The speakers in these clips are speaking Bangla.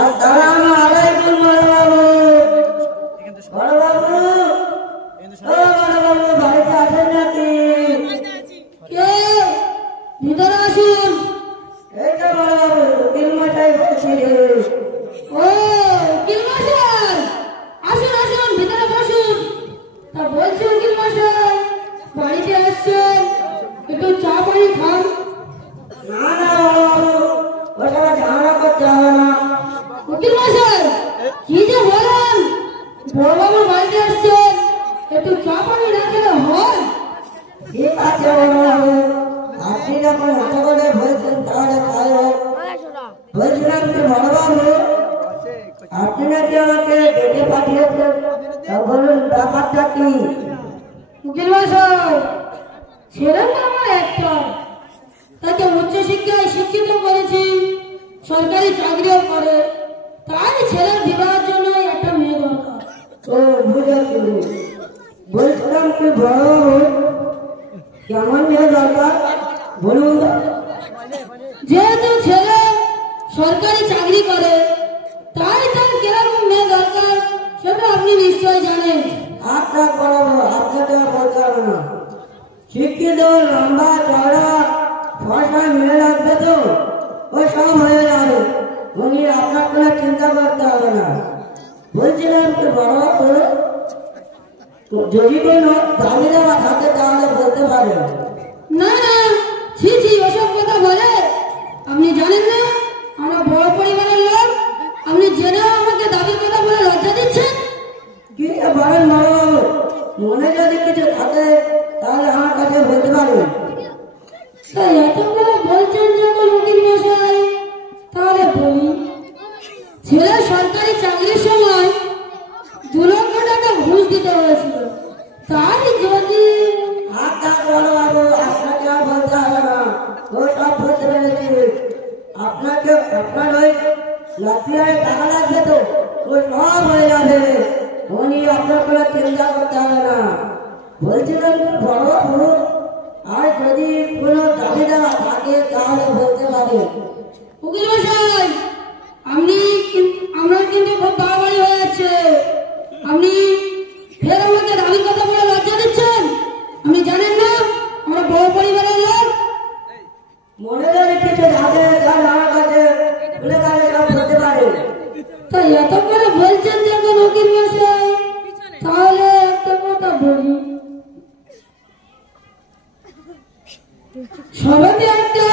আসসালামু আলাইকুম বড়বাবু। বড়বাবু, ও বড়বাবু, বাড়িতে আছেন নাকি? কে? ভিতরে আসুন। এই তো বড়বাবু, উকিল মশাই বলছি। ও উকিল মশাই, আসুন আসুন, ভিতরে বসুন। তা বলছি উকিল মশাই, বাড়িতে আসছেন, একটু চা পানি খান। না না বড়বাবু, ওসব ঝামেলা করতে হবে না। উকিল মশাই, কি যে বলেন? বড়বাবু বাড়িতে আসছেন, একটু চা পানি না খেলে হয়? ঠিক আছে বড়বাবু, আপনি যখন এত করে বলছেন তাহলে তাই হোক। বলছিলাম কি বড়বাবু, আপনি নাকি আমাকে ডেকে পাঠিয়েছেন, তা বলুন ব্যাপারটা কি? উকিল মশাই, ছেলে তো আমার একটা, তাকে উচ্চশিক্ষায় শিক্ষিত করেছি, সরকারি চাকরিও করে, তাই ছেলের বিবাহের জন্য একটা মেয়ে দরকার। ও বুঝেছি। বলছিলাম কি বড়বাবু, কেমন মেয়ে দরকার বলুন? যেহেতু ছেলে সরকারি চাকরি করে, তাই তার কিরকম মেয়ে দরকার সেটা আপনি নিশ্চয় জানেন। আপনার বড়বাবু, আপনাকে বলতে হবে না। শিক্ষিত, লম্বা চড়া, ফসা মেয়ে লাগবে তো, ওই সব হয়ে যাবে। উনি আপনার কোনো চিন্তা করতে হবে না। বলছিলাম কি বড়বাবু, যদি কোনো দাবি দেওয়া থাকে তাহলে বলতে পারেন। না না, ছি ছি, ওসব কথা বলে আপনি জানেন না আমরা বড় পরিবারের লোক, আপনি জেনেও আমাকে দাবির কথা বলে লজ্জা দিচ্ছেন। কি বলেন বড়বাবু, মনে যদি কিছু থাকে তাহলে আমার কাছে বলতে পারবেন। এত করে বলছেন যখন উকিল মশাই, তাহলে বলি। ছেলে সরকারি চাকরির সময় 2 লক্ষ টাকা ঘুষ দিতে হয়েছিল, তাই যদি বড়বাবু আপনাকে আর বলতে হবে না, ও সব বলতে পেরেছি। আপনাকে আপনার ওই লাঠিয়ায় টাকা লাগবে তো, ও সব হয়ে যাবে। উনি আপনার কোনো চিন্তা করতে হবে না। বলছিলেন বড়বাবু, আর যদি কোনো দাবি দেওয়া থাকে তাহলে বলতে পারেন। উকিল মশাই, আমরা কিন্তু খুব বাড়াবাড়ি হয়ে যাচ্ছে। আপনি ফের আমাকে দাবির কথা বলে লজ্জা দিচ্ছেন। আপনি জানেন না আমরা বড় পরিবারের লোক। মনে যদি কিছু থাকে তাহলে আমার কাছে বলে তাহলে সব বলতে পারে। তো এত করে বলছেন যখন উকিল মশাই, তাহলে একটা কথা বলি। সবাই একটা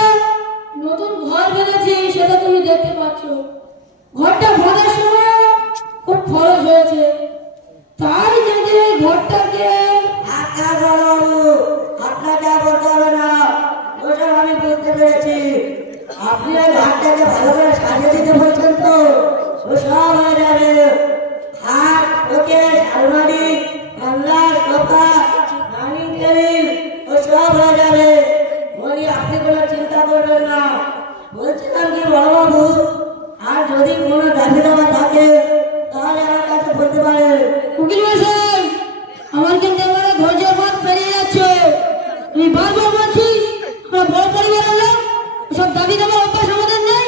নতুন ঘর বেড়েছে, সেটা তুমি দেখতে পাচ্ছ। ঘরটা বানার সময় খুব খরচ হয়েছে, তাই যদি এই ঘরটাকে আপনাকে বলতে হবে না, ওসব আমি বলতে পেরেছি। আপনি ওই ঘরটাকে ভালো করে সাজিয়ে দিতে বলছেন তো, ও সব হয়ে যাবে। খাট, শোকেস, আলমারি, পাল্লা, সোফা, ডাইনিং টেবিল, ও সব হয়ে যাবে। বলি আপনি কোনো চিন্তা করবেন না। বলছিলাম কি বড়বাবু, আর যদি কোনো দাবি দেওয়া থাকে তাহলে আমার কাছে বলতে পারে। উকিল মশাই, আমার কিন্তু এবারে ধৈর্যের বাঁধ পেরিয়ে যাচ্ছে। আমি বারবার বলছি আমরা বড় পরিবারের লোক, সব দাবি দেওয়ার অভ্যাস আমাদের নেই।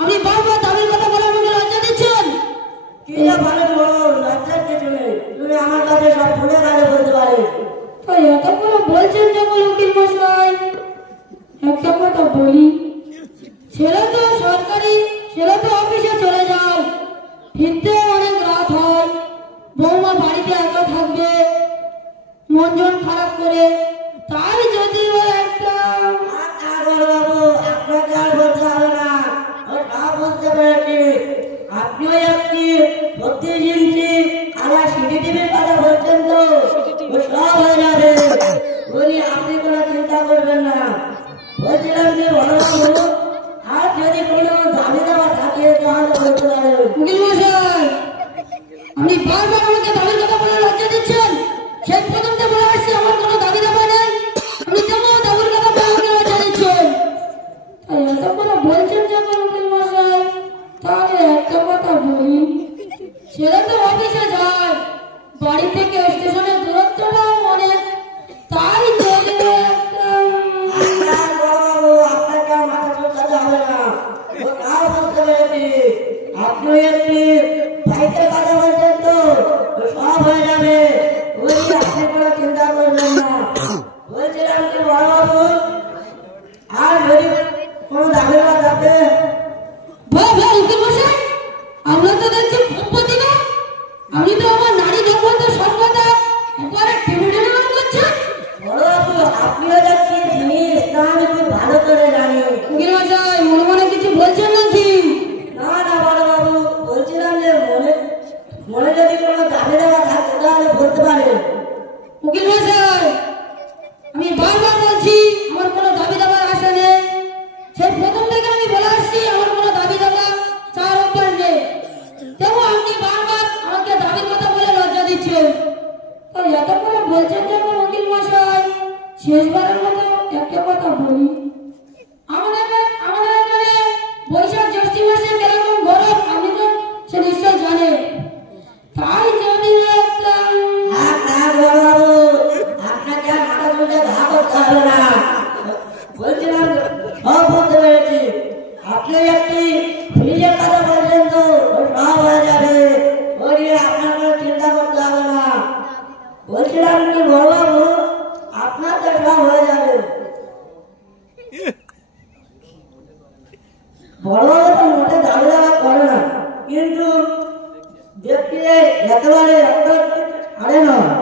আপনি বারবার দাবির কথা বলে আমাকে লজ্জা দিচ্ছেন। কি বলেন বড়বাবু, লজ্জার কিছু নেই। তুমি আমার কাছে সব খুলে গেলে বলতে পারে। তো এত করে বলছেন যখন উকিল মশাই, একটা কথা বলি। ছেলে তো অফিসে চলে যায়, ফিরতে অনেক রাত হয়। বৌমা বাড়িতে একা থাকবে, মন খারাপ করে, তাই যদি ওই একটা বাবু আপনাকে আর বলতে হবে না, ও সব বুঝতে পেরেছি। আপনি ওই একটি 32 ইঞ্চি আমার সিটিটিভির কথা বলছেন তো, ও সব হয়ে যাবে। বলি আপনি কোনো চিন্তা করবেন না। বলছিলাম যে বড়বাবু, আর যদি কোনো দাবি দেওয়া থাকে তাহলে বলতে পারেন। উকিল মশাই, আপনি বারবার আমাকে দাবির কথা বলে লজ্জা দিচ্ছেন। শেষ পর্যন্ত বলে আসছি আমার কোনো দাবি দেওয়া নেই, আপনি যেমন দাবির কথা বলে আমাকে লজ্জা দিচ্ছেন। এত করে বলছেন যখন উকিল মশাই, তাহলে একটা কথা বলি। ছেলে তো অফিসে যায়, বাড়ি থেকে স্টেশনের দূরত্বটাও অনেক, তাই যদি আপনাকে মাথা চলতে আপনি একটি ফাইটের কথা বলছেন তো সব হয়ে যাবে। ওই আপনি কোনো চিন্তা করবেন না। বলছিলাম কি বড়বাবু, আর যদি কোনো দাবি না থাকে আমরা তো দেখছি সম্পত্তি না, আপনি তো আমার নারী দেবতা সর্বদা একবারে টেনে টেনে বার করছেন। বড়বাবু, আপনিও দেখছি জিনিস তা আমি খুব ভালো করে জানি। উকিল মশাই মনে মনে কিছু বলছেন নাকি? না না বড়বাবু, বলছিলাম যে মনে যদি কোনো দাবি দেওয়া থাকে তাহলে বলতে পারেন। উকিল মশাই আমি বারবার বলছি আমার কোনো দাবি দাবার আসে নেই। সেই প্রথম থেকে আমি বলে আসছি আমার কোনো দাবি দাবা চার অভ্যাস নেই। তবু আপনি বারবার আমাকে দাবির কথা বলে লজ্জা দিচ্ছেন। তো এত করে বলছেন যখন উকিল মশাই, শেষবারের মতো একটা কথা বলি। আমাদের এখানে বৈশাখ জ্যৈষ্ঠ মাসে কিরকম গরম আপনি তো সে নিশ্চয় জানেন। তাই যদি একটা বড়বাবু, আপনাকে আর মাথা তুলে ঘা করতে হবে না। বলছিলাম সব বলতে পেরেছি। আপনি একটি ফ্রিজের কথা বলছেন তো সব হয়ে যাবে। ওই নিয়ে আপনার কোনো চিন্তা করতে হবে না। বলছিলাম কি বড়বাবু, আপনার তো সব হয়ে যাবে। বড়বাবু তো মোটে দাবি দাবা করে না, কিন্তু দেখতে একেবারে একটা আরে নয়।